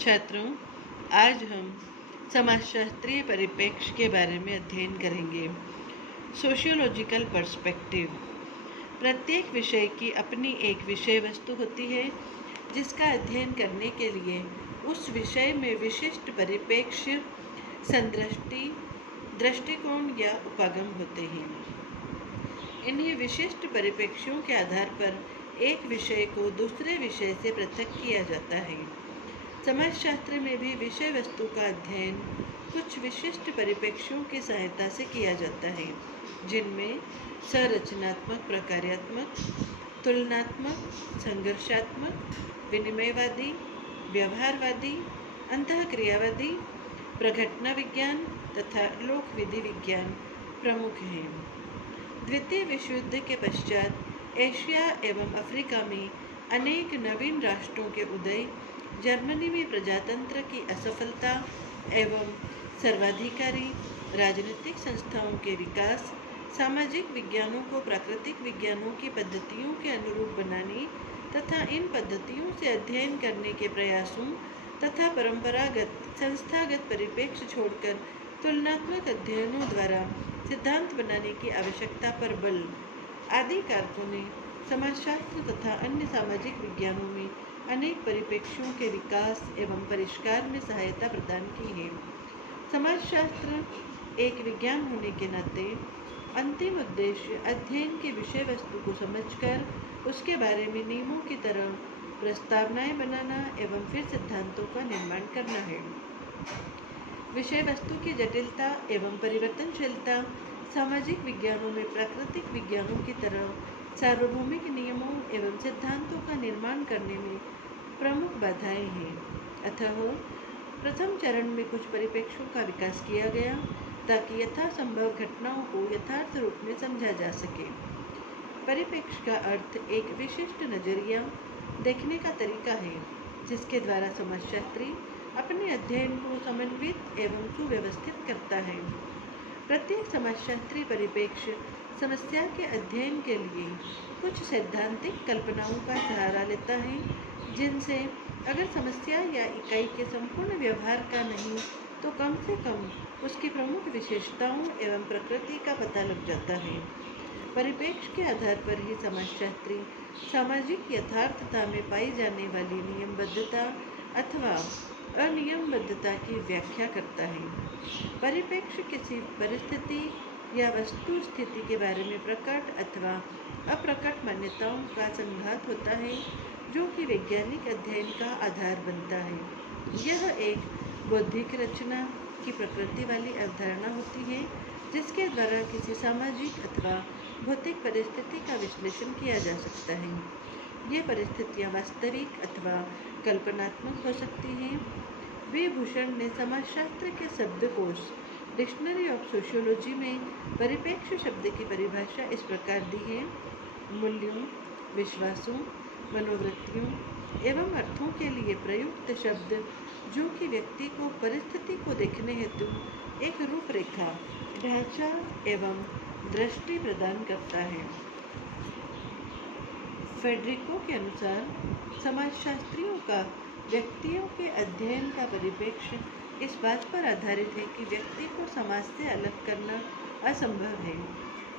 छात्रों, आज हम समाजशास्त्रीय परिप्रेक्ष्य के बारे में अध्ययन करेंगे। Sociological perspective. प्रत्येक विषय की अपनी एक विषय वस्तु होती है जिसका अध्ययन करने के लिए उस विषय में विशिष्ट परिप्रेक्ष्य, संदृष्टि, दृष्टिकोण या उपागम होते हैं। इन्हीं विशिष्ट परिप्रेक्ष्यों के आधार पर एक विषय को दूसरे विषय से पृथक किया जाता है। समाजशास्त्र में भी विषय वस्तु का अध्ययन कुछ विशिष्ट परिप्रेक्ष्यों की सहायता से किया जाता है, जिनमें संरचनात्मक, प्रकार्यात्मक, तुलनात्मक, संघर्षात्मक, विनिमयवादी, व्यवहारवादी, अंतःक्रियावादी, प्रघटना विज्ञान तथा लोक विधि विज्ञान प्रमुख हैं। द्वितीय विश्व युद्ध के पश्चात एशिया एवं अफ्रीका में अनेक नवीन राष्ट्रों के उदय, जर्मनी में प्रजातंत्र की असफलता एवं सर्वाधिकारी राजनीतिक संस्थाओं के विकास, सामाजिक विज्ञानों को प्राकृतिक विज्ञानों की पद्धतियों के अनुरूप बनाने तथा इन पद्धतियों से अध्ययन करने के प्रयासों तथा परंपरागत संस्थागत परिप्रेक्ष्य छोड़कर तुलनात्मक अध्ययनों द्वारा सिद्धांत बनाने की आवश्यकता पर बल आदि कारकों ने समाजशास्त्र तथा अन्य सामाजिक विज्ञानों में अनेक परिप्रेक्ष्यों के विकास एवं परिष्कार में सहायता प्रदान की है। समाजशास्त्र एक विज्ञान होने के नाते अंतिम उद्देश्य अध्ययन के विषय वस्तु को समझकर उसके बारे में नियमों की तरह प्रस्तावनाएं बनाना एवं फिर सिद्धांतों का निर्माण करना है। विषय वस्तु की जटिलता एवं परिवर्तनशीलता सामाजिक विज्ञानों में प्राकृतिक विज्ञानों की तरह सार्वभौमिक नियमों एवं सिद्धांतों का निर्माण करने में प्रमुख बाधाएं हैं। अतः प्रथम चरण में कुछ परिप्रेक्ष्यों का विकास किया गया ताकि यथासंभव घटनाओं को यथार्थ रूप में समझा जा सके। परिप्रेक्ष्य का अर्थ एक विशिष्ट नजरिया देखने का तरीका है जिसके द्वारा समाजशास्त्री अपने अध्ययन को समन्वित एवं सुव्यवस्थित करता है। प्रत्येक समाजशास्त्री परिप्रेक्ष्य समस्या के अध्ययन के लिए कुछ सैद्धांतिक कल्पनाओं का सहारा लेता है, जिनसे अगर समस्या या इकाई के संपूर्ण व्यवहार का नहीं तो कम से कम उसकी प्रमुख विशेषताओं एवं प्रकृति का पता लग जाता है। परिप्रेक्ष्य के आधार पर ही समाजशास्त्री सामाजिक यथार्थता में पाई जाने वाली नियमबद्धता अथवा अनियमबद्धता की व्याख्या करता है। परिप्रेक्ष्य किसी परिस्थिति या वस्तु स्थिति के बारे में प्रकट अथवा अप्रकट मान्यताओं का संघात होता है जो कि वैज्ञानिक अध्ययन का आधार बनता है। यह एक बौद्धिक रचना की प्रकृति वाली अवधारणा होती है जिसके द्वारा किसी सामाजिक अथवा भौतिक परिस्थिति का विश्लेषण किया जा सकता है। ये परिस्थितियाँ वास्तविक अथवा कल्पनात्मक हो सकती हैं। वी भूषण ने समाजशास्त्र के शब्दकोश डिक्शनरी ऑफ सोशियोलॉजी में परिप्रेक्ष्य शब्द की परिभाषा इस प्रकार दी है: मूल्यों, विश्वासों, मनोवृत्तियों एवं अर्थों के लिए प्रयुक्त शब्द जो कि व्यक्ति को परिस्थिति को देखने हेतु एक रूपरेखा, ढांचा एवं दृष्टि प्रदान करता है। फेडरिको के अनुसार समाजशास्त्रियों का व्यक्तियों के अध्ययन का परिप्रेक्ष्य इस बात पर आधारित है कि व्यक्ति को समाज से अलग करना असंभव है।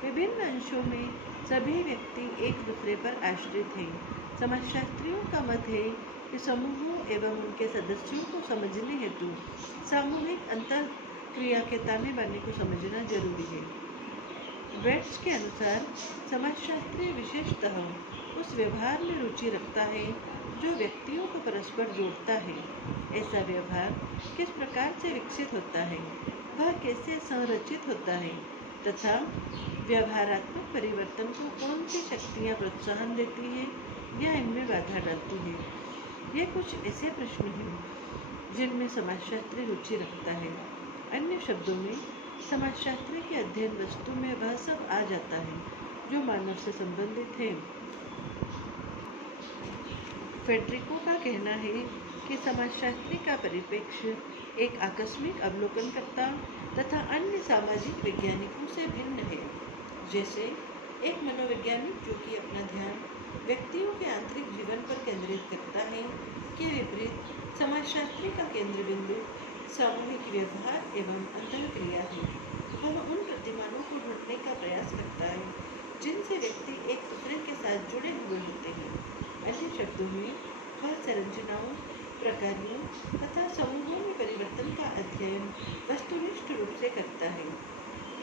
विभिन्न अंशों में सभी व्यक्ति एक दूसरे पर आश्रित हैं। समाजशास्त्रियों का मत है कि समूहों एवं उनके सदस्यों को समझने हेतु सामूहिक अंतःक्रिया के ताने बाने को समझना जरूरी है। वेट्स के अनुसार समाजशास्त्री विशेषतः उस व्यवहार में रुचि रखता है जो व्यक्तियों को परस्पर जोड़ता है। ऐसा व्यवहार किस प्रकार से विकसित होता है, वह कैसे संरचित होता है तथा व्यवहारात्मक परिवर्तन को कौन सी शक्तियाँ प्रोत्साहन देती हैं या इनमें बाधा डालती हैं। ये कुछ ऐसे प्रश्न हैं जिनमें समाजशास्त्री रुचि रखता है। अन्य शब्दों में समाजशास्त्र के अध्ययन वस्तु में वह सब आ जाता है जो मानव से संबंधित है। फेडरिको का कहना है कि समाजशास्त्री का परिप्रेक्ष्य एक आकस्मिक अवलोकनकर्ता तथा अन्य सामाजिक वैज्ञानिकों से भिन्न है। जैसे एक मनोवैज्ञानिक जो कि अपना ध्यान व्यक्तियों के आंतरिक जीवन पर केंद्रित करता है के विपरीत समाज समाजशास्त्री का केंद्र बिंदु सामूहिक व्यवहार एवं अंतःक्रिया है। वह उन प्रतिमानों को ढूंढने का प्रयास करता है जिनसे व्यक्ति एक दूसरे के साथ जुड़े हुए होते हैं। अन्य शब्दों में वह संरचनाओं, प्रकारों तथा समूहों में परिवर्तन का अध्ययन वस्तुनिष्ठ रूप से करता है।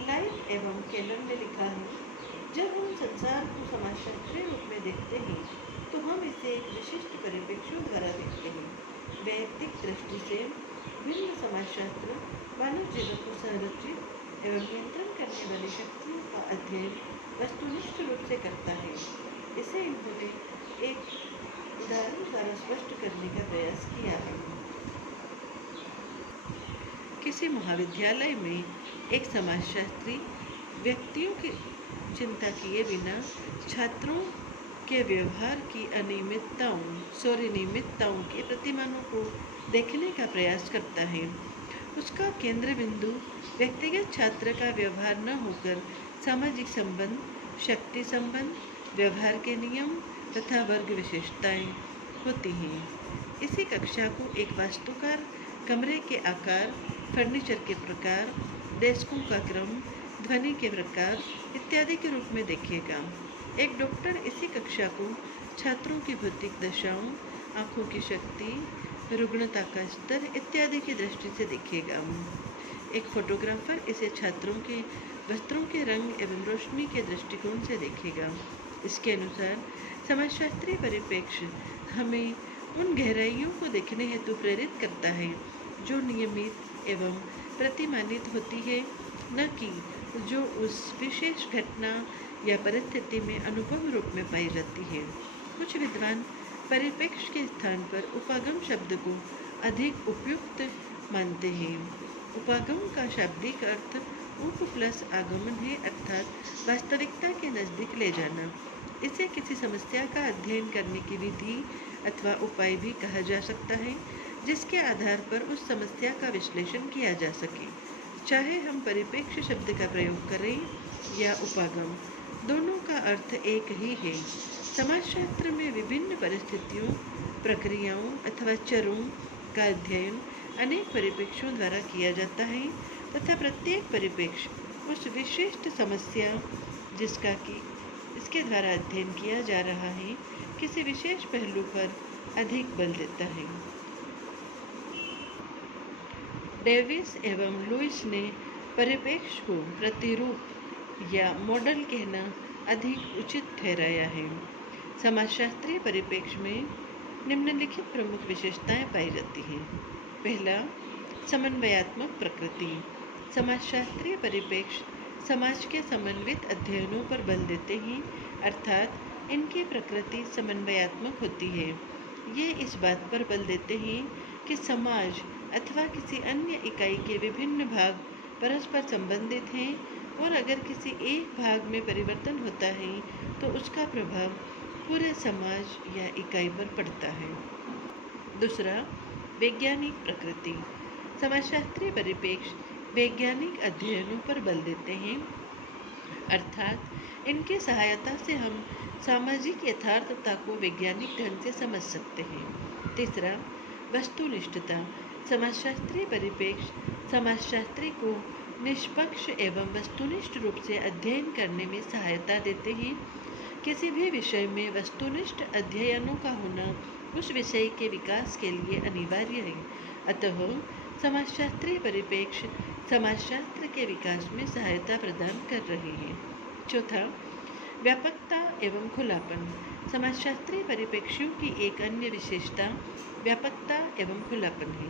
लाइट एवं केलन ने लिखा है, जब हम संसार को समाजशास्त्रीय रूप में देखते हैं तो हम इसे एक विशिष्ट परिप्रेक्ष्यों द्वारा देखते हैं। वैयक्तिक दृष्टि से भिन्न समाजशास्त्र मानव जीवन को संरचित एवं नियंत्रण करने वाली शक्तियों का अध्ययन वस्तुनिष्ठ रूप से करता है। इसे इन्होंने एक उदाहरण द्वारा स्पष्ट करने का प्रयास किया है। किसी महाविद्यालय में एक समाजशास्त्री व्यक्तियों की चिंता किए बिना छात्रों के व्यवहार की नियमितताओं के प्रतिमानों को देखने का प्रयास करता है। उसका केंद्र बिंदु व्यक्तिगत छात्र का व्यवहार न होकर सामाजिक संबंध, शक्ति संबंध, व्यवहार के नियम तथा वर्ग विशेषताएं होती हैं। इसी कक्षा को एक वास्तुकार कमरे के आकार, फर्नीचर के प्रकार, डेस्कों का क्रम, ध्वनि के प्रकार इत्यादि के रूप में देखेगा। एक डॉक्टर इसी कक्षा को छात्रों की भौतिक दशाओं, आँखों की शक्ति, रुग्णता का स्तर इत्यादि की दृष्टि से देखेगा। एक फोटोग्राफर इसे छात्रों के वस्त्रों के रंग एवं रोशनी के दृष्टिकोण से देखेगा। इसके अनुसार समाजशास्त्रीय परिप्रेक्ष्य हमें उन गहराइयों को देखने हेतु प्रेरित करता है जो नियमित एवं प्रतिमानित होती है, न कि जो उस विशेष घटना या परिस्थिति में अनुभव रूप में पाई जाती है। कुछ विद्वान परिप्रेक्ष्य के स्थान पर उपागम शब्द को अधिक उपयुक्त मानते हैं। उपागम का शाब्दिक अर्थ उप प्लस आगमन है, अर्थात वास्तविकता के नज़दीक ले जाना। इसे किसी समस्या का अध्ययन करने की विधि अथवा उपाय भी कहा जा सकता है, जिसके आधार पर उस समस्या का विश्लेषण किया जा सके। चाहे हम परिप्रेक्ष्य शब्द का प्रयोग करें या उपागम, दोनों का अर्थ एक ही है। समाजशास्त्र में विभिन्न परिस्थितियों, प्रक्रियाओं अथवा चरों का अध्ययन अनेक परिप्रेक्ष्यों द्वारा किया जाता है तथा प्रत्येक परिप्रेक्ष्य उस विशिष्ट समस्या जिसका कि इसके द्वारा अध्ययन किया जा रहा है किसी विशेष पहलू पर अधिक बल देता है। डेविस एवं लुइस ने परिप्रेक्ष्य को प्रतिरूप या मॉडल कहना अधिक उचित ठहराया है। समाजशास्त्रीय परिप्रेक्ष्य में निम्नलिखित प्रमुख विशेषताएं पाई जाती हैं। पहला, समन्वयात्मक प्रकृति। समाजशास्त्रीय परिप्रेक्ष्य समाज के समन्वित अध्ययनों पर बल देते हैं, अर्थात इनकी प्रकृति समन्वयात्मक होती है। ये इस बात पर बल देते हैं कि समाज अथवा किसी अन्य इकाई के विभिन्न भाग परस्पर संबंधित हैं और अगर किसी एक भाग में परिवर्तन होता है तो उसका प्रभाव पूरे समाज या इकाई पर पड़ता है। दूसरा, वैज्ञानिक प्रकृति। समाजशास्त्रीय परिप्रेक्ष्य वैज्ञानिक अध्ययनों पर बल देते हैं, अर्थात इनकी सहायता से हम सामाजिक यथार्थता को वैज्ञानिक ढंग से समझ सकते हैं। तीसरा, वस्तुनिष्ठता। समाजशास्त्रीय परिप्रेक्ष्य समाजशास्त्री को निष्पक्ष एवं वस्तुनिष्ठ रूप से अध्ययन करने में सहायता देते हैं। किसी भी विषय में वस्तुनिष्ठ अध्ययनों का होना उस विषय के विकास के लिए अनिवार्य है। अतः समाजशास्त्रीय परिप्रेक्ष्य समाजशास्त्र के विकास में सहायता प्रदान कर रहे हैं। चौथा, व्यापकता एवं खुलापन। समाजशास्त्रीय परिप्रेक्ष्यों की एक अन्य विशेषता व्यापकता एवं खुलापन है।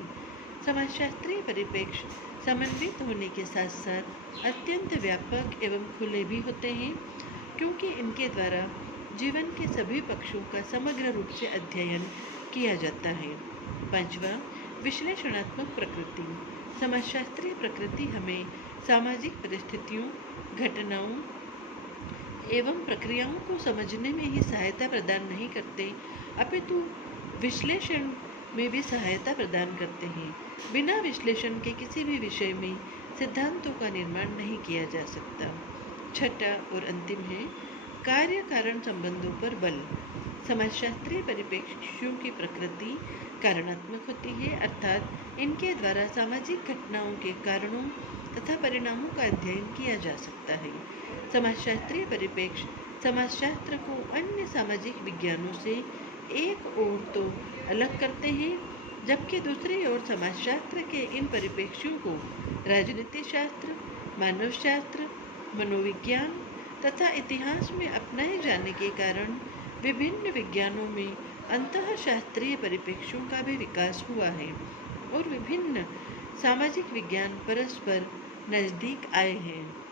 समाजशास्त्रीय परिप्रेक्ष्य समन्वित होने के साथ साथ अत्यंत व्यापक एवं खुले भी होते हैं, क्योंकि इनके द्वारा जीवन के सभी पक्षों का समग्र रूप से अध्ययन किया जाता है। पांचवा, विश्लेषणात्मक प्रकृति। समाजशास्त्रीय प्रकृति हमें सामाजिक परिस्थितियों, घटनाओं एवं प्रक्रियाओं को समझने में ही सहायता प्रदान नहीं करते, अपितु विश्लेषण में भी सहायता प्रदान करते हैं। बिना विश्लेषण के किसी भी विषय में सिद्धांतों का निर्माण नहीं किया जा सकता। छठा और अंतिम है कार्य कारण संबंधों पर बल। समाजशास्त्रीय परिप्रेक्ष्यों की प्रकृति कारणात्मक होती है, अर्थात इनके द्वारा सामाजिक घटनाओं के कारणों तथा परिणामों का अध्ययन किया जा सकता है। समाजशास्त्रीय परिप्रेक्ष्य समाजशास्त्र को अन्य सामाजिक विज्ञानों से एक ओर तो अलग करते हैं, जबकि दूसरी ओर समाजशास्त्र के इन परिप्रेक्ष्यों को राजनीति शास्त्र, मानवशास्त्र, मनोविज्ञान तथा इतिहास में अपनाए जाने के कारण विभिन्न विज्ञानों में अंतःशास्त्रीय परिप्रेक्ष्यों का भी विकास हुआ है और विभिन्न सामाजिक विज्ञान परस्पर नजदीक आए हैं।